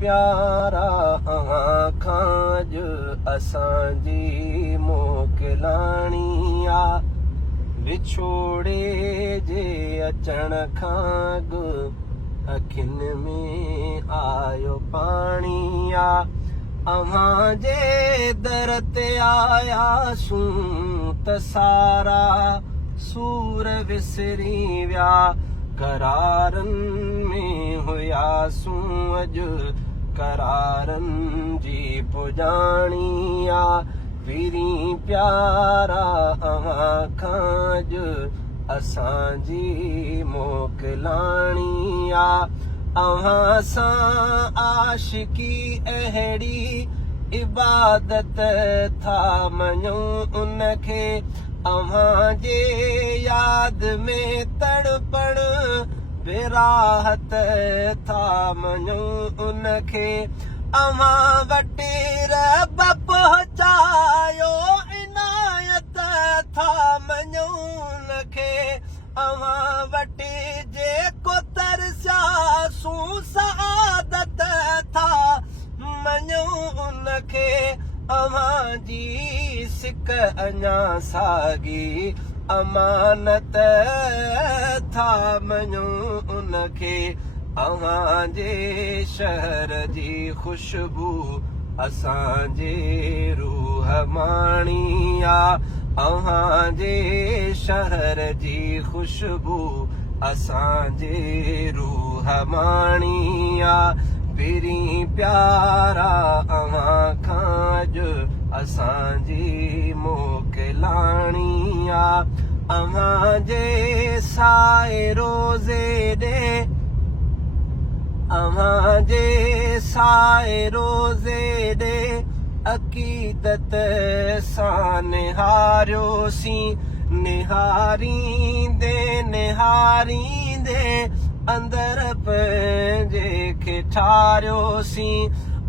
प्यारा आखां ज असांजी मोकिलाणी आ। विछोड़े जे अचण खां अॻु अखियुनि में आयो पाणी आ। अव्हां जे दर ते आयासूं त सारा सूर विसरी विया। करारनि में हुयासूं अॼु करारनि जी पुॼाणी आ। पीरी प्यारा अव्हां खां अॼु असांजी मोकिलाणी आ। अव्हां सां आशिकी अहिड़ी इबादत था मञूं उनखे। अव्हां जे याद में तड़पण बेराहत था मञूं उनखे। अव्हां वटि रब पहुचायो इनायत था मञूं उनखे। अव्हां वटि जेको तरसियासूं सआदत था मञूं उनखे। अव्हां जी सिक अञा साॻी अमानत था मञूं उनखे। अव्हां जे शहर जी ख़ुशबू असांजे रूह माणी आ। अव्हां जे शहर जी ख़ुशबू असांजे रूह माणी आ। पीरी प्यारा अव्हां खां अॼु असांजी मोकिलाणी आ। अव्हां जे साए रोज़े ॾे अव्हां जे साए रोज़े ॾे अक़ीदत सां निहारियोसीं। निहारींदे निहारींदे अंदर पंहिंजे खे ठारियोसीं।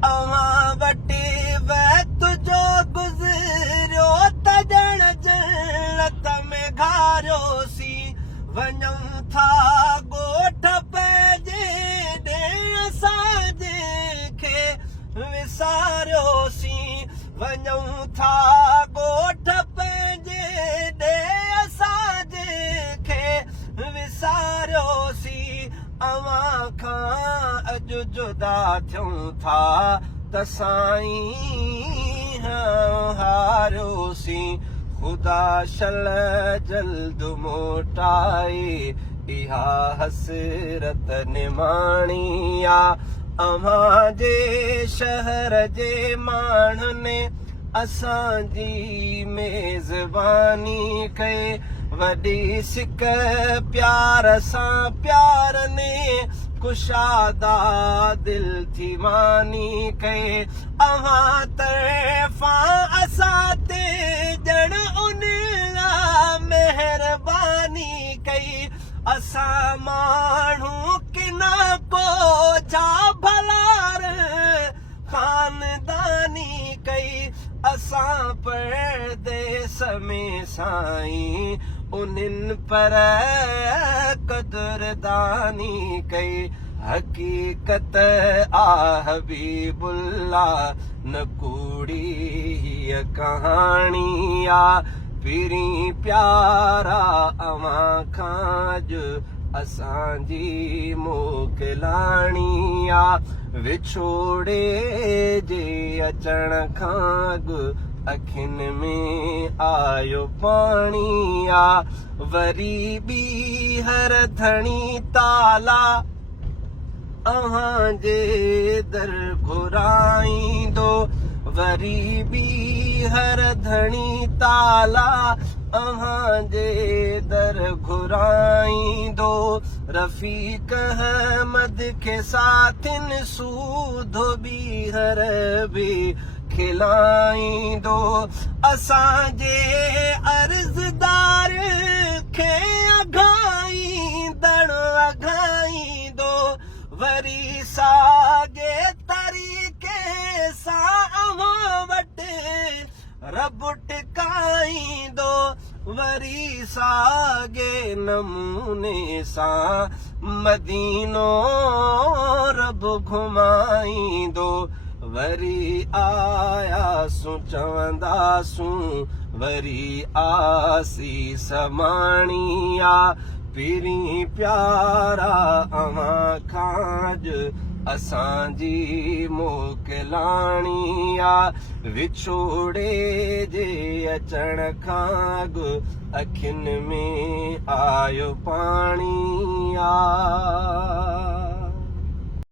अव्हां वटि वक़्त जो गुज़रियो त ॼण जन्नत में घारियोसीं। वञूं था ॻोठ पंहिंजे ॾे असांजे खे विसारियोसीं। वञूं था ॻोठ पंहिंजे ॾे असांजे खे विसारियोसीं। अव्हां खां अॼु जुदा थियूं था त साईं हारियोसीं। ख़ुदा शल जल्द मोटाए इहा हसरत निमाणी आ। अव्हां जे शहर जे माण्हुनि असांजी मेज़बानी कई। वॾी सिक प्यार सां प्यारनि कुशादा दिल थी मानी कई। अव्हां तरफ़ां असां ते ॼण उन महिरबानी कई। असां माण्हू किना को छा भलार ख़ानदानी कई। असां परदेस में साईं उन्हनि पर क़दरदानी कई। हक़ीक़त आ हबीबुल्लाह न कूड़ी हीअ कहाणी आ। पीरी प्यारा अव्हां खां अॼु असांजी मोकिलाणी आ। विछोड़े जे अचण खां अॻु अखियुनि में आयो पाणी आ। वरी ॿीहर धणी ताला अव्हां जे दर घुराईंदो। वरी ॿीहर धणी ताला अव्हां जे दर घुराईंदो। रफ़ीक अहमद खे साथिन सूधो ॿीहर बि खिलाईंदो। असांजे अर्ज़दार खे अघाईंदड़ अघाईंदो। वरी साॻे तरीक़े सां अव्हां वटि रब टिकाईंदो। वरी साॻे नमूने सां मदीनो रब सभु घुमाईंदो वरी आयासूं चवंदासूं वरी आसीस माणिया पहिरीं प्यारा अवां खां असांजी मोकिलाणिया विछोड़े जे अचण खां अॻु अखियुनि में आयो पाणिया